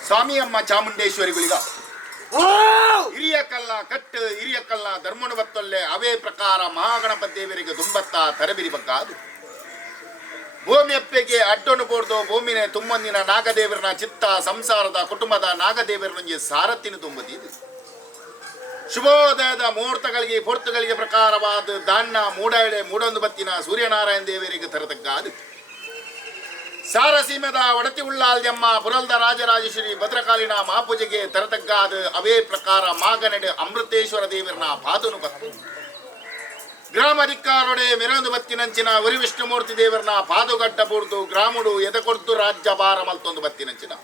ಸ್ವಾಮಿ ಅಮ್ಮ ಚಾಮುಂಡೇಶ್ವರಿಗಳಿಗ ಹಿರಿಯ ಕಲ್ಲ ಕಟ್ಟು ಹಿರಿಯ ಕಲ್ಲ ಧರ್ಮನು ಬತ್ತೊಲ್ಲೆ ಅವೇ ಪ್ರಕಾರ ಮಹಾಗಣಪತಿ ದೇವರಿಗೆ ದುಂಬತ್ತ ತರಬಿರಿ ಬಗ್ಗ ಅದು ಭೂಮಿ ಅಪ್ಪೆಗೆ ಅಡ್ಡೊಂಡು ಬೋಡ್ದು ಭೂಮಿನೇ ತುಂಬಂದಿನ ನಾಗದೇವರನ ಚಿತ್ತ ಸಂಸಾರದ ಕುಟುಂಬದ ನಾಗದೇವರನಿಗೆ ಸಾರಥಿನ ತುಂಬದಿದೆ ಶುಭೋದಯದ ಮುಹೂರ್ತಗಳಿಗೆ ಪೊರ್ತುಗಳಿಗೆ ಪ್ರಕಾರವಾದ ದಾನ್ನ ಮೂಡಾಳೆ ಮೂಡೊಂದು ಬತ್ತಿನ ಸೂರ್ಯನಾರಾಯಣ ದೇವರಿಗೆ ತರತಗ್ಗಾದು ಸಾರಸೀಮದ ಒಡತಿ ಉಳ್ಳಾಲ್ಯಮ್ಮ ಪುರಲ್ದ ರಾಜರಾಜೇಶ್ವರಿ ಭದ್ರಕಾಲಿನ ಮಹಾಪೂಜೆಗೆ ತರತಗ್ಗಾದ ಅವೇ ಪ್ರಕಾರ ಮಾಗನಡೆ ಅಮೃತೇಶ್ವರ ದೇವರನ ಪಾದನು ಬತ್ತು ಗ್ರಾಮಧಿಕಾರೊಡೆ ಮೆರೊಂದು ಬತ್ತಿನಂಚಿನ ಉರಿ ವಿಷ್ಣುಮೂರ್ತಿ ದೇವರನ ಪಾದುಗಡ್ಡ ಬೂರ್ದು ಗ್ರಾಮುಡು ಎದಕೊಡ್ತು ರಾಜ್ಯ ಭಾರ ಮಲ್ತೊಂದು ಬತ್ತಿನಂಚಿನ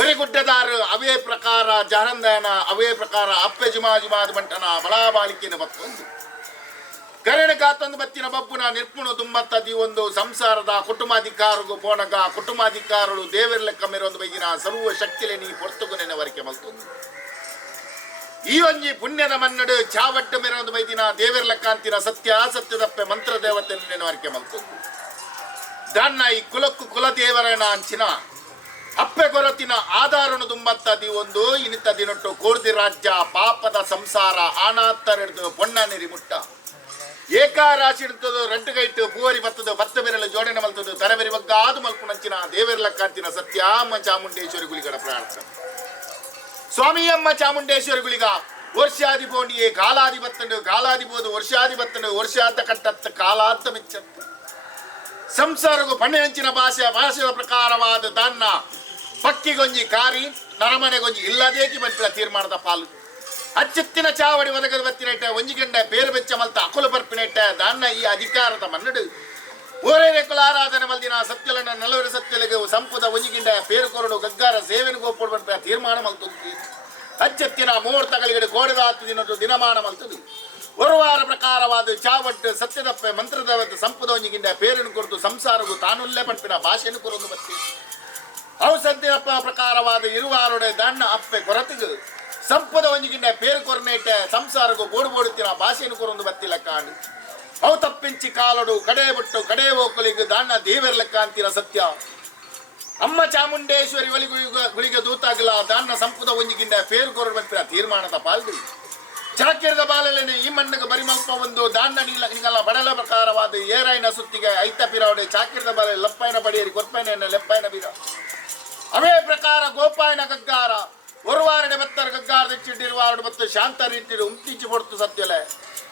ಒರಿಗುಡ್ಡದಾರು ಅವೇ ಪ್ರಕಾರ ಜಹರಂದಯನ ಅವೇ ಪ್ರಕಾರ ಅಪ್ಪೆ ಜುಮಾಜುಮಾದ ಬಂಟನ ಬಲಾಬಾಳಿಕೆನ ಬತ್ತೊಂದು ಕರೆಣ ಕಾತೊಂದು ಬತ್ತಿನ ಬಬ್ಬುನ ನಿರ್ಪುಣು ತುಂಬತ್ತದಿ ಒಂದು ಸಂಸಾರದ ಕುಟುಂಬಾಧಿಕಾರಗೂ ಪೋಣಗ ಕುಟುಂಬಾಧಿಕಾರರು ದೇವರ ಲೆಕ್ಕ ಮೆರೊಂದು ಬೈಗಿನ ಸರ್ವ ಶಕ್ತಿಲೆ ನೀ ಪೊರ್ತುಗುನೆನ ವರಿಕೆ ಮಲ್ತೊಂದು ಈ ಒಂಜಿ ಪುಣ್ಯದ ಮನ್ನಡು ಚಾವಟ್ಟು ಮೆರೊಂದು ಬೈದಿನ ದೇವರ ಲೆಕ್ಕಾಂತಿನ ಸತ್ಯ ಸತ್ಯದಪ್ಪೆ ಮಂತ್ರ ದೇವತೆ ನೆನವರಿಕೆ ಮಲ್ತೊಂದು ದಾನ್ನ ಈ ಕುಲಕ್ಕು ಕುಲದೇವರನ ಅಂಚಿನ ಅಪ್ಪೆ ಕೊರತಿನ ಆಧಾರನು ತುಂಬತ್ತದಿ ಒಂದು ಇನಿತ ದಿನೊಟ್ಟು ಕೋರ್ದಿ ರಾಜ್ಯ ಪಾಪದ ಸಂಸಾರ ಆನಾತ್ತರೆಡ್ದು ಪೊಣ್ಣ ನೆರಿ ಮುಟ್ಟ ಏಕಾರಾಶಿ ಇಡ್ತದು ರೆಡ್ಡು ಗೈಟು ಪೂವರಿ ಬತ್ತದು ಭತ್ತ ಬೆರಳು ಜೋಡಣೆ ಮಲ್ತದು ತರಬೆರಿ ಬಗ್ಗ ಆದು ಮಲ್ಪುನಂಚಿನ ದೇವರ ಲೆಕ್ಕಾಂತಿನ ಸತ್ಯ ಅಮ್ಮ ಚಾಮುಂಡೇಶ್ವರಿ ಗುಳಿಗಡ ಪ್ರಾರ್ಥನೆ ಸ್ವಾಮಿ ಅಮ್ಮ ಚಾಮುಂಡೇಶ್ವರಿ ಗುಳಿಗ ವರ್ಷಾದಿ ಬೋಂಡಿಯೇ ಕಾಲಾದಿ ಬತ್ತಂಡು ಕಾಲಾದಿ ಬೋದು ವರ್ಷಾದಿ ಬತ್ತಂಡು ವರ್ಷಾದ ಕಟ್ಟತ್ತ ಕಾಲಾದ ಮೆಚ್ಚತ್ತ ಸಂಸಾರಗೂ ಪಣ್ಣೆಂಚಿನ ಭಾಷೆಯ ಪ್ರಕಾರವಾದ ದಾನ್ನ ಪಕ್ಕಿಗೊಂಜಿ ಕಾರಿ ನರಮನೆಗೊಂಜಿ ಇಲ್ಲದೇಕಿ ಬಂತಿನ ತೀರ್ಮಾನದ ಪಾಲು ಅಚ್ಚೆತ್ತಿನ ಚಾವಡಿ ಒದಗದ ಬತ್ತಿನೆಟ್ಟ ಒಂಜಿಗಂಡ ಬೇರು ಬೆಚ್ಚ ಮಲ್ತ ಅಕುಲ ಬರ್ಪಿನೆಟ್ಟ ದಾನ್ನ ಈ ಅಧಿಕಾರದ ಮನ್ನಡು ಓರೇರೆ ಕುಲ ಆರಾಧನೆ ಮಲ್ದಿನ ಸತ್ಯಲನ್ನ ನಲವರ ಸತ್ಯಲಿಗೆ ಸಂಪುದ ಒಂಜಿಗಿಂಡ ಪೇರು ಕೊರಡು ಗಗ್ಗಾರ ಸೇವೆನ ಗೋಪುಡು ಬಂತ ತೀರ್ಮಾನ ಮಲ್ತದ್ದು ಅಚ್ಚೆತ್ತಿನ ಮುಹೂರ್ತಗಳಿಗೆ ಕೋಡಿದಾತು ದಿನದ್ದು ದಿನಮಾನ ಮಲ್ತದು ஒரு வார ಪ್ರಕಾರವಾದ ಚಾವಟ್ಟು ಸತ್ಯದಪ್ಪೆ ಮಂತ್ರದವತ್ತು ಸಂಪದ ಒಂಜಿಗಿಂಡ ಪೇರನ್ನು ಕೊರತು ಸಂಸಾರಗೂ ತಾನುಲ್ಲೇ ಪಂಪಿನ ಭಾಷೆಯನ್ನು ಕೊರೊಂದು ಬತ್ತಿ ಅವು ಸದ್ಯಪ್ಪ ಪ್ರಕಾರವಾದ ಇರುವಾರೊಡೆ ದಾಣ್ಣ ಅಪ್ಪೆ ಕೊರತಿಗೂ ಸಂಪದ ಒಂಜಿಗಿಂಡ ಪೇರು ಕೊರನೇಟ ಸಂಸಾರಗೂ ಬೋಡುತ್ತಿನ ಭಾಷೆಯನ್ನು ಕೊರೊಂದು ಬತ್ತಿಲ್ಲ ಕಾಂಡು ಅವು ತಪ್ಪಿಂಚಿ ಕಾಲಡು ಕಡೆ ಬಿಟ್ಟು ಕಡೆ ಹೋಗಲಿಗೆ ದಾಣ್ಣ ದೇವರ ಲೆಕ್ಕ ಅಂತಿನ ಸತ್ಯ ಅಮ್ಮ ಚಾಮುಂಡೇಶ್ವರಿ ಒಲಿ ಗುಳಿಗೆ ದೂತಾಗಲ ದಾಣ್ಣ ಸಂಪದ ಒಂಜಿಗಿಂಡ ಪೇರು ಕೊರಡು ಬಂತಿನ ತೀರ್ಮಾನದ ಪಾಲ್ದು ಚಾಕ್ಯರದ ಬಾಲಲೇನೆ ಈ ಮಣ್ಣಿಗೆ ಬರಿಮಲ್ಪ ಒಂದು ದಾಣ್ಣ ನಿಗಲ ಬಡಲ ಪ್ರಕಾರವಾದ ಏರಾಯಿನ ಸುತ್ತಿಗೆ ಐತ ಪಿರಾವಡೆ ಚಾಕ್ಯರದ ಬಾಲೆ ಲಪ್ಪೈನ ಬಡಿಯರಿ ಕೊರ್ಪೈನ ಲೆಪ್ಪೈನ ಬೀರ ಅವೇ ಪ್ರಕಾರ ಗೋಪಾಯನ ಗಗ್ಗಾರ ஒரு வாரಡೆ ಬತ್ತರ ಗಗ್ಗಾರ ದೆಚ್ಚಿಟ್ಟಿರುವಾರಡು ಬತ್ತು ಶಾಂತ ರೀತಿರು ಉಂತಿಚ್ಚಿ ಪೊಡ್ತು ಸತ್ಯಲೆ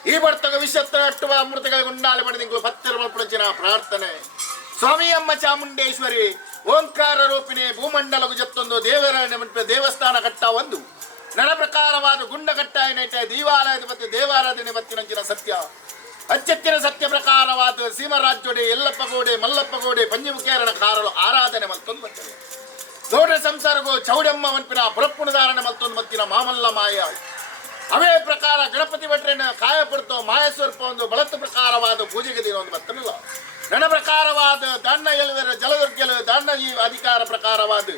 ಈ ಬರ್ತಗ ವಿಷತ್ರ ಅಟ್ಟುವ ಅಮೃತಗಳಿಗೆ ಉಂಡಾಲೆ ಬಡಿದಿಂಗಳು ಭಕ್ತರ ಮಲ್ಪುಳಚಿನ ಪ್ರಾರ್ಥನೆ ಸ್ವಾಮಿ ಅಮ್ಮ ಚಾಮುಂಡೇಶ್ವರಿ ಓಂಕಾರ ರೂಪಿಣಿ ಭೂಮಂಡಲಗು ಜತ್ತೊಂದು ದೇವಸ್ಥಾನ ಕಟ್ಟ ಒಂದು ನರ ಪ್ರಕಾರವಾದ ಗುಂಡ ಕಟ್ಟಾಯನೈಟ ದೇವಾಲಯದ ಬತ್ತಿ ದೇವಾರಾಧನೆ ಬತ್ತಿನಂಚಿನ ಸತ್ಯ ಅಚ್ಚೆತ್ತಿನ ಸತ್ಯ ಪ್ರಕಾರವಾದ ಸೀಮರಾಜ್ಯೋಡೆ ಎಲ್ಲಪ್ಪ ಗೋಡೆ ಮಲ್ಲಪ್ಪ ಗೋಡೆ ಪಂಚಮುಖೇರನ ಕಾರಲು ಆರಾಧನೆ ಮಲ್ತೊಂದು ಬರ್ತದೆ ಗೌಡ ಸಂಸಾರಗೂ ಚೌಡಮ್ಮ ಮನ್ಪಿನ ಪುರಪ್ಪುಣಧಾರಣೆ ಮಲ್ತೊಂದು ಮತ್ತಿನ ಮಾಮಲ್ಲ ಮಾಯ ಅವೇ ಪ್ರಕಾರ ಗಣಪತಿ ಭಟ್ರೇನ ಕಾಯಪಡ್ತೋ ಮಾಯಸ್ವರೂಪ ಒಂದು ಬಳತ ಪ್ರಕಾರವಾದ ಪೂಜೆಗೆ ದಿನ ಒಂದು ಬರ್ತನಿಲ್ಲ ನನ್ನ ಪ್ರಕಾರವಾದ ದಾಣ್ಣ ಎಲ್ವೆರ ಜಲದುರ್ಗೆಲು ದಾಣ್ಣ ಈ ಅಧಿಕಾರ ಪ್ರಕಾರವಾದ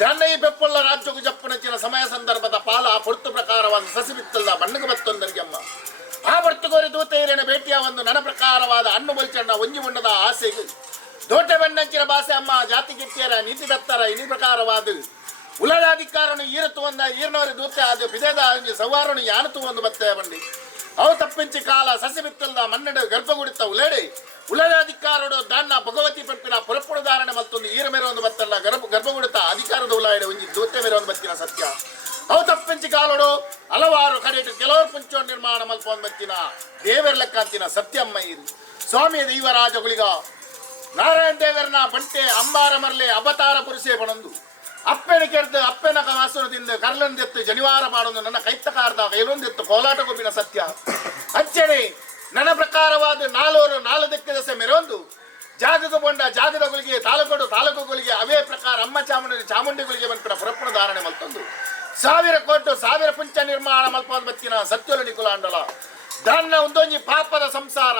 ದಾಣ್ಣ ಈ ಬೆಪ್ಪುಳ್ಳ ರಾಜ್ಯಕ್ಕೂ ಜಪ್ಪುನಚ್ಚಿನ ಸಮಯ ಸಂದರ್ಭದ ಪಾಲ ಪೊರ್ತು ಪ್ರಕಾರವಾದ ಸಸಿ ಬಿತ್ತಲ್ಲ ಬಣ್ಣಗೆ ಬತ್ತೊಂದರಿಗೆಮ್ಮ ಆ ಬರ್ತುಗೋರಿ ದೂತೇರಿನ ಭೇಟಿಯ ಒಂದು ನನ್ನ ಪ್ರಕಾರವಾದ ಹಣ್ಣು ಬಲ್ಚಣ್ಣ ಒಂಜಿ ಮುಂಡದ ಆಸೆಗೆ ದೊಡ್ಡ ಬೆಣ್ಣಂಚಿನ ಭಾಷೆ ಅಮ್ಮ ಜಾತಿ ಕಿತ್ತಿಯರ ನೀತಿ ದತ್ತರ ಇನಿ ಪ್ರಕಾರವಾದ ಉಲದ ಅಧಿಕಾರನು ಈರತು ಒಂದ ಈರ್ನವರಿ ದೂತೆ ಅದು ಬಿದೇದ ಸವಾರನು ಯಾನತು ಒಂದು ಬತ್ತೆ ಬಂಡಿ ಅವು ತಪ್ಪಿಂಚಿ ಕಾಲ ಸಸಿ ಬಿತ್ತಲ್ದ ಮನ್ನಡು ಗರ್ಭಗುಡಿತ ಉಲೇಡಿ ಉಲದ ಅಧಿಕಾರಡು ದಾಣ್ಣ ಭಗವತಿ ಪಂಪಿನ ಪುರಪ್ಪುಣ ಧಾರಣೆ ಮತ್ತೊಂದು ಈರ ಮೇರೆ ಒಂದು ಬತ್ತಲ್ಲ ಗರ್ಭಗುಡಿತ ಅಧಿಕಾರದ ಉಲಾಯಿಡೆ ಒಂಜಿ ದೂತೆ ಮೇರೆ ಒಂದು ಬತ್ತಿನ ಸತ್ಯ ಅವು ತಪ್ಪಿಂಚಿ ಕಾಲೋಡು ಹಲವಾರು ಕಡೆ ಕೆಲವರು ಪುಂಚೋಣ ನಿರ್ಮಾಣ ಮಲ್ಪ ಒಂದು ಬತ್ತಿನ ದೇವರ ಲೆಕ್ಕಂತಿನ ಸತ್ಯಮ್ಮ ಇದು ಸ್ವಾಮಿ ದೈವರಾಜಗುಳಿಗ ನಾರಾಯಣ ದೇವರನ ಬಂಟೆ ಅಂಬಾರ ಮರ್ಲೆ ಅವತಾರ ಪುರುಷೇ ಬಣಂದು ಅಪ್ಪೆನ ಕೆರೆದು ಅಪ್ಪೆನ ವಾಸನದಿಂದ ಕರ್ಲಂದೆತ್ತು ಜನಿವಾರ ಮಾಡೋದು ನನ್ನ ಕೈತಕಾರದ ಕೈಲೊಂದೆತ್ತು ಕೋಲಾಟ ಗೊಬ್ಬಿನ ಸತ್ಯ ಅಚ್ಚಣೆ ನನ್ನ ಪ್ರಕಾರವಾದ ನಾಲು ದಿಕ್ಕ ದಸೆ ಮೆರೊಂದು ಜಾಗದ ಬಂಡ ಜಾಗದ ಗುಳಿಗೆ ತಾಲೂಕುಗಳಿಗೆ ಅವೇ ಪ್ರಕಾರ ಅಮ್ಮ ಚಾಮುಂಡಿಗಳಿಗೆ ಬಂದ್ಬಿಡ ಪುರಪ್ಪುಣ ಧಾರಣೆ ಮಲ್ತೊಂದು 1000 ಕೋಟಿ 1000 ಪುಂಚ ನಿರ್ಮಾಣ ಮಲ್ಪೊಂದು ಬತ್ತಿನ ಸತ್ಯಲು ನಿಕುಲಾಂಡಲ ದಾನ್ನ ಒಂದೊಂಜಿ ಪಾಪದ ಸಂಸಾರ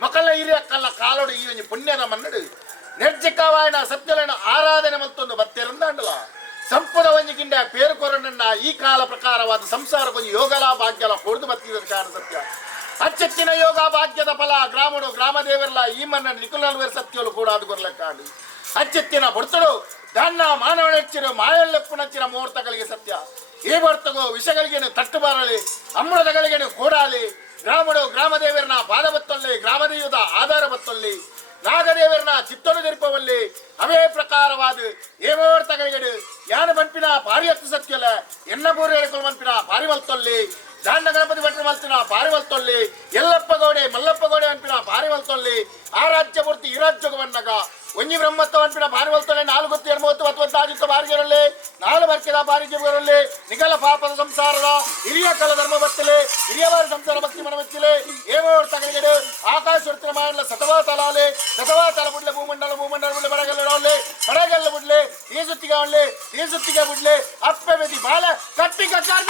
ಮಕ್ಕಳ ಹಿರಿಯಕ್ಕಲ್ಲ ಕಾಲೋಡು ಈ ಒಂಜಿ ಪುಣ್ಯದ ಮನ್ನಡು ನಿರ್ಜಿಕವಾಯನ ಸತ್ಯಲನ ಆರಾಧನೆ ಮಲ್ತೊಂದು ಬತ್ತೆರಂದಾಂಡಲ ಸಂಪದ ಒಂಜಿಗಿಂಡ ಪೇರು ಕೊರಣ್ಣ ಈ ಕಾಲ ಪ್ರಕಾರವಾದ ಸಂಸಾರ ಕೊಂಚ ಯೋಗಲ ಭಾಗ್ಯಲ ಕೊಡ್ದು ಬತ್ತಿದ ಕಾರಣ ಸತ್ಯ ಅಚ್ಚೆತ್ತಿನ ಯೋಗ ಭಾಗ್ಯದ ಫಲ ಗ್ರಾಮಡು ಗ್ರಾಮ ದೇವರಲ್ಲ ಈ ಮನ್ನ ನಿಕುಲಲ್ವೇರ್ ಸತ್ಯಲು ಕೂಡ ಅದು ಕೊರ್ಲೆಕ್ಕಾಡು ಅಚ್ಚೆತ್ತಿನ ಬರ್ತಡು ದಾನ್ನ ಮಾನವನೆಚ್ಚಿನ ಮಾಯಲ್ಲೆಪ್ಪುನಚ್ಚಿನ ಮುಹೂರ್ತಗಳಿಗೆ ಸತ್ಯ ಈ ಬರ್ತಗೋ ವಿಷಗಳಿಗೇನು ತಟ್ಟು ಬಾರಲಿ ಅಮೃತಗಳಿಗೇನು ಕೂಡಾಲಿ ಗ್ರಾಮಡು ಗ್ರಾಮದೇವರನ ಪಾದ ಬತ್ತಲ್ಲಿ ಗ್ರಾಮದೇವದ ಆಧಾರ ಬತ್ತಲ್ಲಿ ನಾಗದೇವರನ ಚಿತ್ತನು ತಿರುಪವಲ್ಲಿ ಅವೇ ಪ್ರಕಾರವಾದ ಏಮೋರ್ತಗಳಿಗೆ ಯಾನ ಪಂಪಿನ ಪಾರಿ ಹತ್ತು ಸತ್ಯಲ ಎನ್ನ ಪೂರ್ವ ಮನ್ಪಿನ ಪಾರಿ ಮಲ್ತೊಲ್ಲಿ ದಾಂಡ ಗಣಪತಿ ಭಟ್ರ ಮಲ್ತಿನ ಪಾರಿ ಮಲ್ತೊಲ್ಲಿ ಎಲ್ಲಪ್ಪ ಗೌಡೆ ಮಲ್ಲಪ್ಪ ಗೌಡೆ ಅನ್ಪಿನ ಪಾರಿ ಮಲ್ತೊಲ್ಲಿ ಆ ರಾಜ್ಯ ಮೂರ್ತಿ ಈ ರಾಜ್ಯಗವನ್ನಗ ಒಂಜಿ ಬ್ರಹ್ಮತ್ವ ಅನ್ಪಿನ ಪಾರಿ ಮಲ್ತೊlle 4 ಬಾರಿಗೆರಲ್ಲಿ 4 ಬರ್ಕೆದ ಬಾರಿಗೆ ಬರಲಿ ನಿಗಲ ಪಾಪದ ಸಂಸಾರದ ಹಿರಿಯ ಕಲ ಧರ್ಮ ಬತ್ತಲೆ ಹಿರಿಯವಾರ ಸಂಸಾರ ಭಕ್ತಿ ಮನ ಬಚ್ಚಲೆ ಏಮೋರ್ ತಗಲಿಗಡೆ ಆಕಾಶ ವೃತ್ತಿನ ಮಾಡಲ ಸತವಾ ತಲ ಬಿಡ್ಲೆ ಭೂಮಂಡಲ ಬಿಡ್ಲೆ ಬಡಗಲ್ಲ ಬಿಡ್ಲೆ ಈ ಸುತ್ತಿಗೆ ಬಿಡ್ಲೆ ಅಪ್ಪೆ ಬೆದಿ ಬಾಲ ಕಟ್ಟಿ ಕಟ್ಟಾರ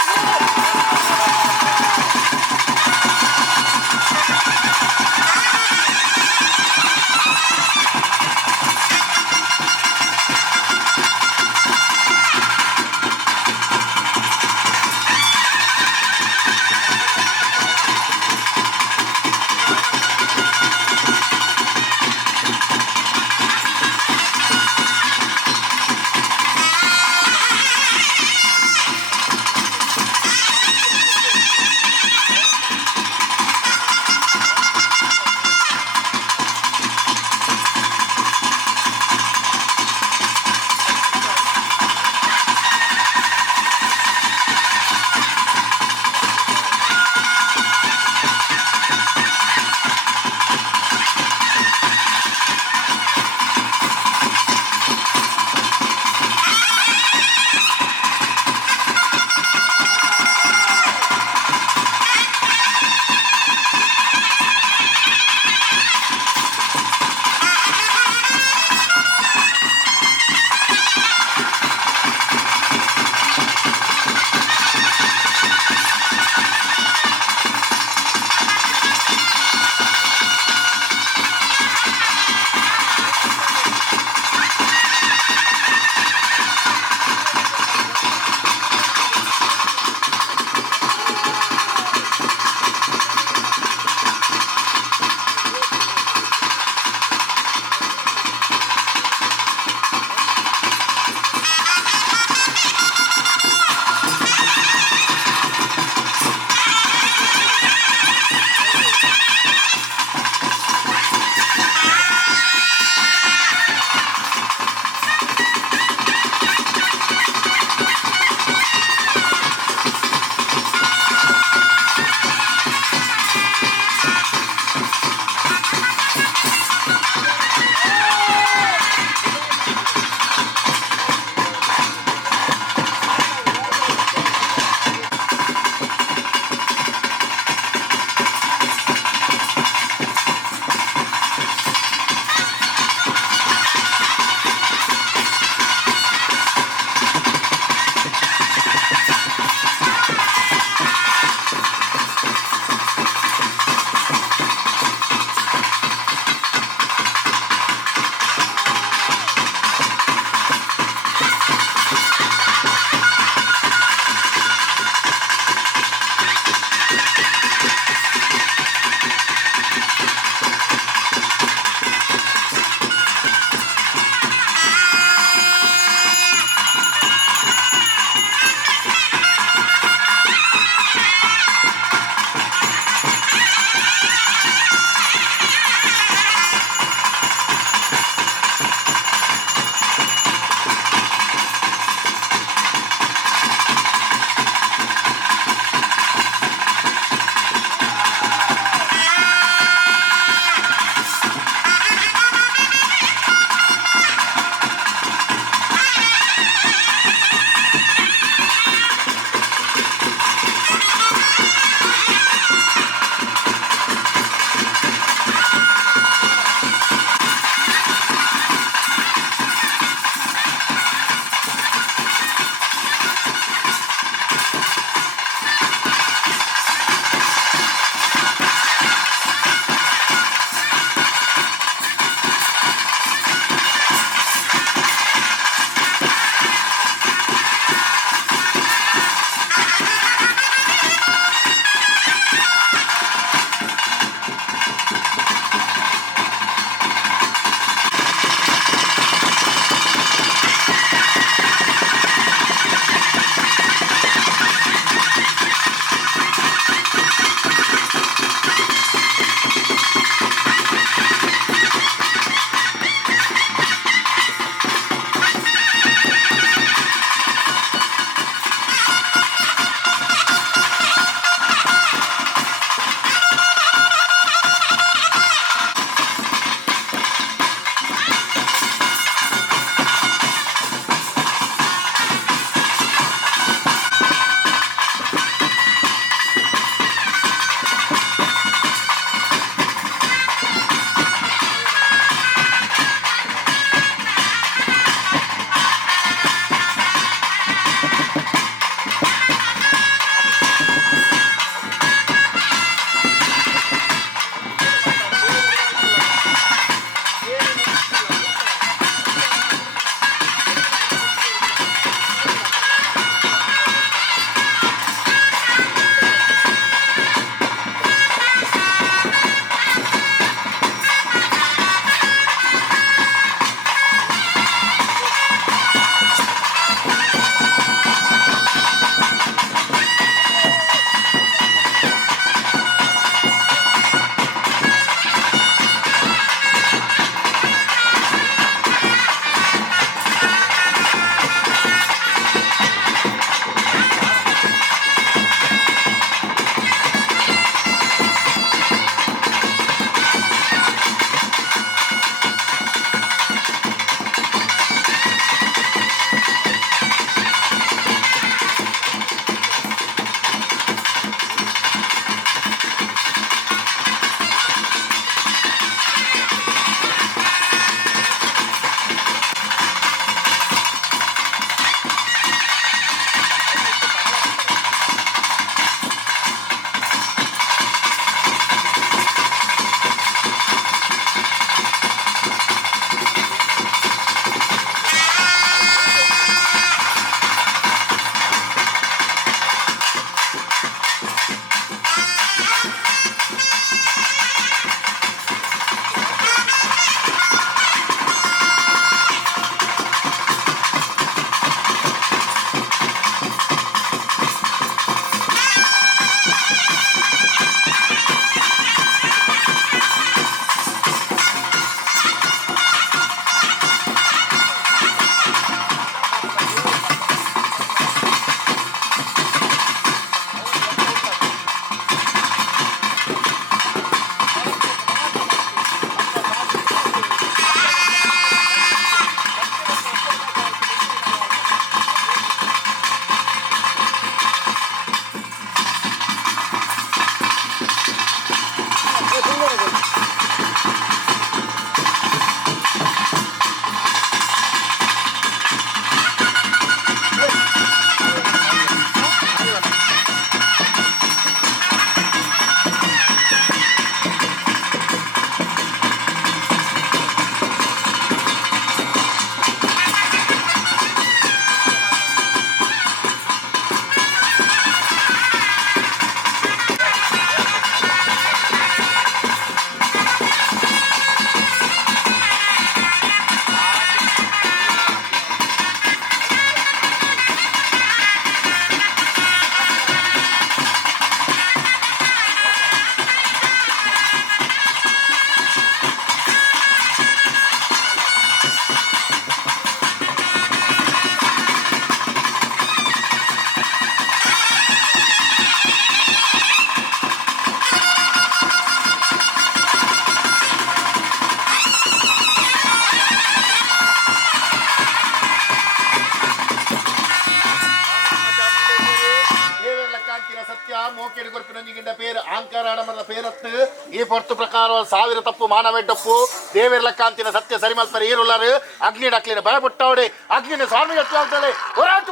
ಅಲಂಕಾರ ಆಡಂಬರದ ಪೇರತ್ತು ಈ ಪೊರ್ತು ಪ್ರಕಾರ 1000 ತಪ್ಪು ಮಾನವೆಡ್ಡಪ್ಪು ದೇವೇರ್ಲ ಕಾಂತಿನ ಸತ್ಯ ಸರಿಮಲ್ಪರ ಈರುಳ್ಳರು ಅಗ್ನಿ ಡಕ್ಲಿನ ಭಯ ಪುಟ್ಟವಡೆ ಅಗ್ನಿನ ಸ್ವಾಮಿ ಹೋರಾಟ